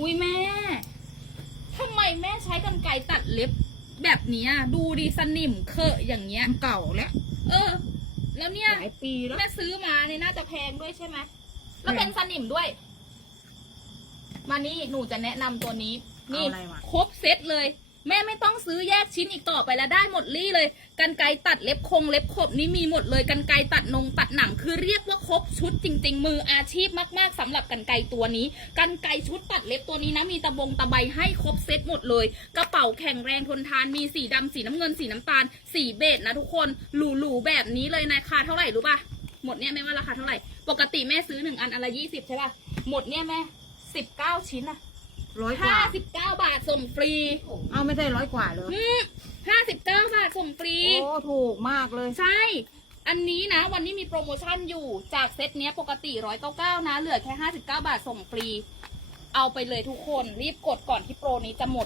อุ้ยแม่ทำไมแม่ใช้กรรไกรตัดเล็บแบบเนี้ยดูดิสนิมเคอะอย่างเงี้ย มันเก่าแล้ว เออ แล้วเนี่ยหลายปีแล้ว แม่ซื้อมาเนี่ยน่าจะแพงด้วยใช่ไหมแล้วแพงเป็นสนิมด้วย มานี่หนูจะแนะนำตัวนี้ นี่เอาอะไรวะ ครบเซตเลย แม่ไม่ต้องซื้อแยกชิ้นอีกต่อไปแล้วได้หมดรี่เลยกันไกตัดเล็บคงเล็บขบนี่มีหมดเลยกันไกตัดนงตัดหนังคือเรียกว่าครบชุดจริง ๆ มืออาชีพมาก ๆสำหรับกันไกตัวนี้ กันไกชุดตัดเล็บตัวนี้นะมีตะบงตะไบให้ครบเซตหมดเลย กระเป๋าแข็งแรงทนทานมีสีดำสีน้ำเงินสีน้ำตาล สีเบจนะทุกคนหรูๆแบบนี้เลยนะคาเท่าไหร่รู้ป่ะหมดเนี่ยแม่ว่าราคาเท่าไหร่ ปกติแม่ซื้อหนึ่งอันอันละยี่สิบใช่ป่ะหมดเนี่ยแม่สิบเก้าชิ้นอะ ร้อยกห้าว่าสิบเก้าบาทส่งฟรีเอาไม่ได้ร้อยกว่าเลยห้าสิบเก้าบาทส่งฟรี โอ้ถูกมากเลย ใช่ อันนี้นะ วันนี้มีโปรโมชั่นอยู่จากเซตเนี้ยปกติร้อยเก้าเก้านะ เหลือแค่ห้าสิบเก้าบาทส่งฟรี เอาไปเลยทุกคนรีบกดก่อนที่โปรนี้จะหมด